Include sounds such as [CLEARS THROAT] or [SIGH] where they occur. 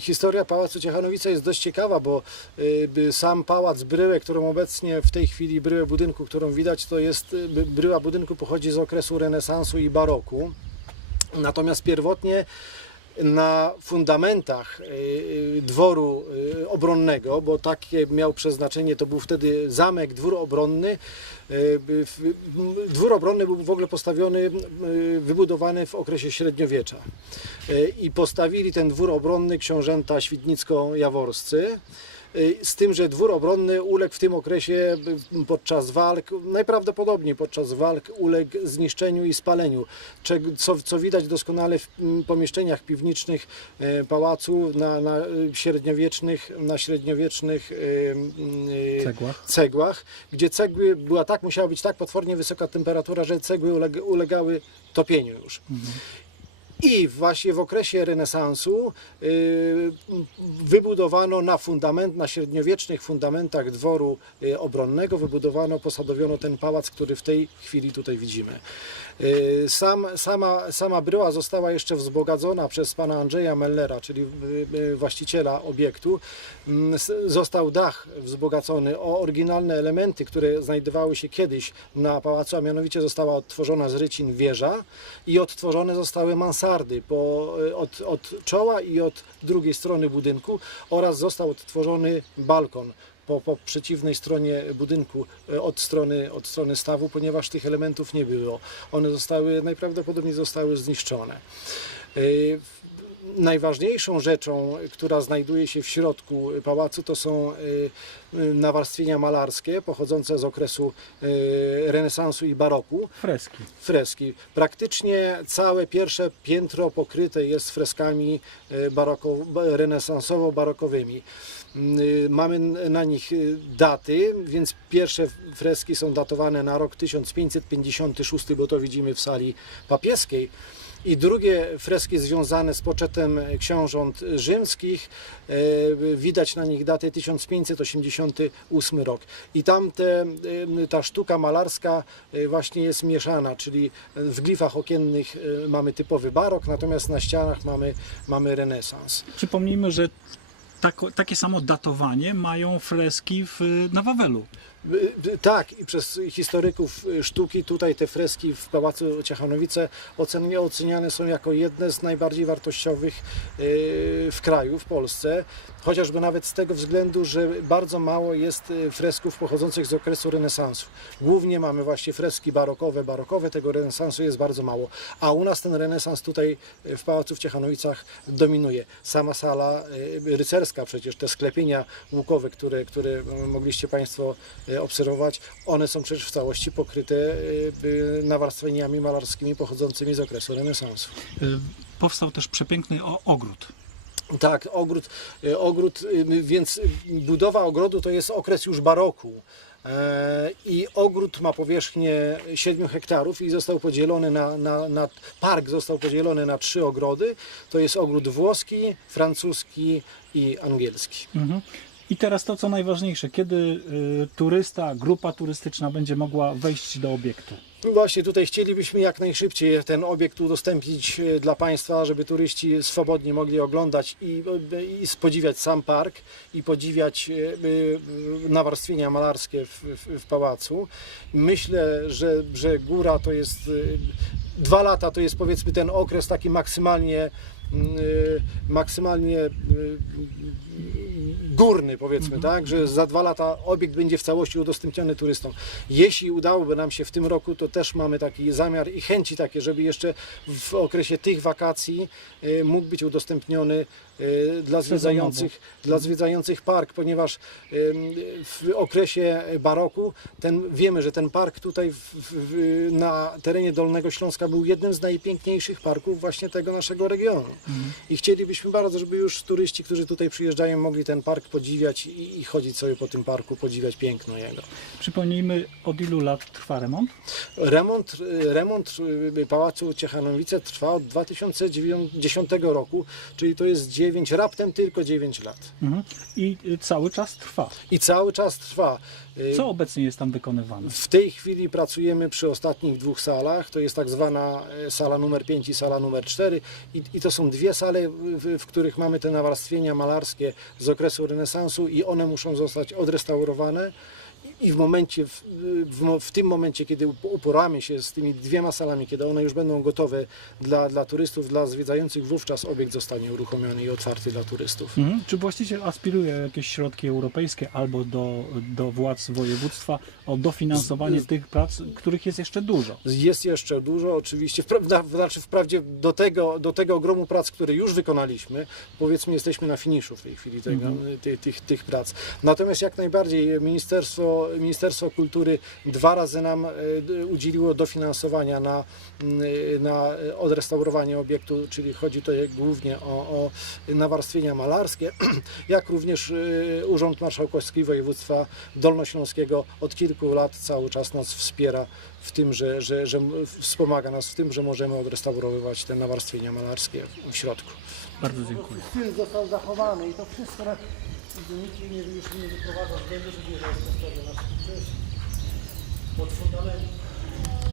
historia Pałacu Ciechanowice jest dość ciekawa, bo y, sam Pałac Bryłę, którą obecnie w tej chwili bryłę budynku, którą widać, to jest y, bryła budynku pochodzi z okresu renesansu i baroku. Natomiast pierwotnie na fundamentach y, y, dworu y, obronnego, bo takie miał przeznaczenie, to był wtedy zamek, dwór obronny. Dwór obronny był w ogóle postawiony, wybudowany w okresie średniowiecza. I postawili ten dwór obronny książęta świdnicko-jaworscy. Y, Z tym, że dwór obronny uległ w tym okresie y, podczas walk, najprawdopodobniej podczas walk uległ zniszczeniu i spaleniu, co, co widać doskonale w mm, pomieszczeniach piwniczych e, pałacu na, na y, średniowiecznych, na średniowiecznych y, y, Cegłach. cegłach, gdzie cegły była tak, musiała być tak potwornie wysoka temperatura, że cegły uleg, ulegały topieniu już. I właśnie w okresie renesansu y, wybudowano na fundament, na średniowiecznych fundamentach dworu y, obronnego, wybudowano, posadowiono ten pałac, który w tej chwili tutaj widzimy. Y, Sam, sama, sama bryła została jeszcze wzbogacona przez pana Andrzeja Mellera, czyli właściciela obiektu. Mm, Został dach wzbogacony o oryginalne elementy, które znajdowały się kiedyś na pałacu, a mianowicie została odtworzona z rycin wieża i odtworzone zostały mansardy po, y, od, od czoła i od drugiej strony budynku oraz został odtworzony balkon po, po przeciwnej stronie budynku y, od strony, od strony stawu, ponieważ tych elementów nie było. One zostały, najprawdopodobniej zostały zniszczone. Y, Najważniejszą rzeczą, która znajduje się w środku pałacu, to są nawarstwienia malarskie pochodzące z okresu y, renesansu i baroku Freski. freski. Praktycznie całe pierwsze piętro pokryte jest freskami e, baroko, ba- renesansowo-barokowymi. Y, Mamy na nich y, daty, więc pierwsze freski są datowane na rok 1556, bo to widzimy w sali papieskiej. I drugie freski związane z poczetem książąt rzymskich, widać na nich datę 1588 rok. I tam te, e, ta sztuka malarska e, właśnie jest mieszana, czyli w glifach okiennych mamy typowy barok, natomiast na ścianach mamy, mamy renesans. Przypomnijmy, że takie samo datowanie mają freski w, na Wawelu. Tak, i przez historyków y, sztuki tutaj te freski w Pałacu Ciechanowice ocen- oceniane są jako jedne z najbardziej wartościowych y, w kraju, w Polsce. Chociażby nawet z tego względu, że bardzo mało jest y, fresków pochodzących z okresu renesansu. Głównie mamy właśnie freski barokowe, barokowe, tego renesansu jest bardzo mało. A u nas ten renesans tutaj w Pałacu w Ciechanowicach dominuje. Sama sala rycerska przecież, te sklepienia łukowe, które, które mogliście Państwo obserwować, one są przecież w całości pokryte y, nawarstwieniami malarskimi pochodzącymi z okresu renesansu. Y, Powstał też przepiękny ogród. Tak, ogród, ogród, więc budowa ogrodu to jest okres już baroku. E, I ogród ma powierzchnię 7 hektarów i został podzielony na, na, na park został podzielony na trzy ogrody. To jest ogród włoski, francuski i angielski. Mhm. I teraz to, co najważniejsze, kiedy y, turysta, grupa turystyczna będzie mogła wejść do obiektu. No Właśnie tutaj chcielibyśmy jak najszybciej ten obiekt udostępnić e, dla Państwa, żeby turyści swobodnie mogli oglądać i, e, i podziwiać sam park i podziwiać nawarstwienia malarskie w, w, w pałacu. Myślę, że, że góra to jest dwa lata, to jest powiedzmy ten okres taki maksymalnie mm, maksymalnie górny powiedzmy, tak, że za dwa lata obiekt będzie w całości udostępniony turystom. Jeśli udałoby nam się w tym roku, to też mamy taki zamiar i chęci takie, żeby jeszcze w okresie tych wakacji e, mógł być udostępniony e, dla zwiedzających, dla zwiedzających park, ponieważ w okresie baroku ten, wiemy, że ten park tutaj w, w, na terenie Dolnego Śląska był jednym z najpiękniejszych parków właśnie tego naszego regionu. I chcielibyśmy bardzo, żeby już turyści, którzy tutaj przyjeżdżają, mogli ten park podziwiać i, i chodzić sobie po tym parku, podziwiać piękno jego. Przypomnijmy, od ilu lat trwa remont? Remont, remont y, Pałacu Ciechanowice trwa od 2010 roku, czyli to jest 9, raptem tylko 9 lat. Mhm. I y, cały czas trwa. I cały czas trwa. Y, Co obecnie jest tam wykonywane? W tej chwili pracujemy przy ostatnich dwóch salach. To jest tak zwana sala numer 5 i sala numer 4. I, i to są dwie sale, w, w których mamy te nawarstwienia malarskie z okresu renesansu i one muszą zostać odrestaurowane. I w momencie, w, w, w tym momencie, kiedy up- uporamy się z tymi dwiema salami, kiedy one już będą gotowe dla, dla turystów, dla zwiedzających, wówczas obiekt zostanie uruchomiony i otwarty dla turystów. Mhm. Czy właściciel aspiruje jakieś środki europejskie albo do, do władz województwa o dofinansowanie Z- tych prac, których jest jeszcze dużo? Jest jeszcze dużo, oczywiście. Znaczy, wprawdzie do tego, do tego ogromu prac, które już wykonaliśmy, powiedzmy, jesteśmy na finiszu w tej chwili tego, tych, tych, tych prac. Natomiast jak najbardziej Ministerstwo, Ministerstwo Kultury dwa razy nam e, udzieliło dofinansowania na, mm, na odrestaurowanie obiektu, czyli chodzi tutaj głównie o, o nawarstwienia malarskie, [CLEARS THROAT] jak również e, Urząd Marszałkowski Województwa Dolnośląskiego od kilku lat cały czas nas wspiera w tym, że, że, że wspomaga nas w tym, że możemy odrestaurowywać te nawarstwienia malarskie w środku. Bardzo dziękuję. Styl został zachowany i to wszystko do nikt nie, już nie wyprowadza z błędu, żeby nie jest postawiona. To pod fundamentem.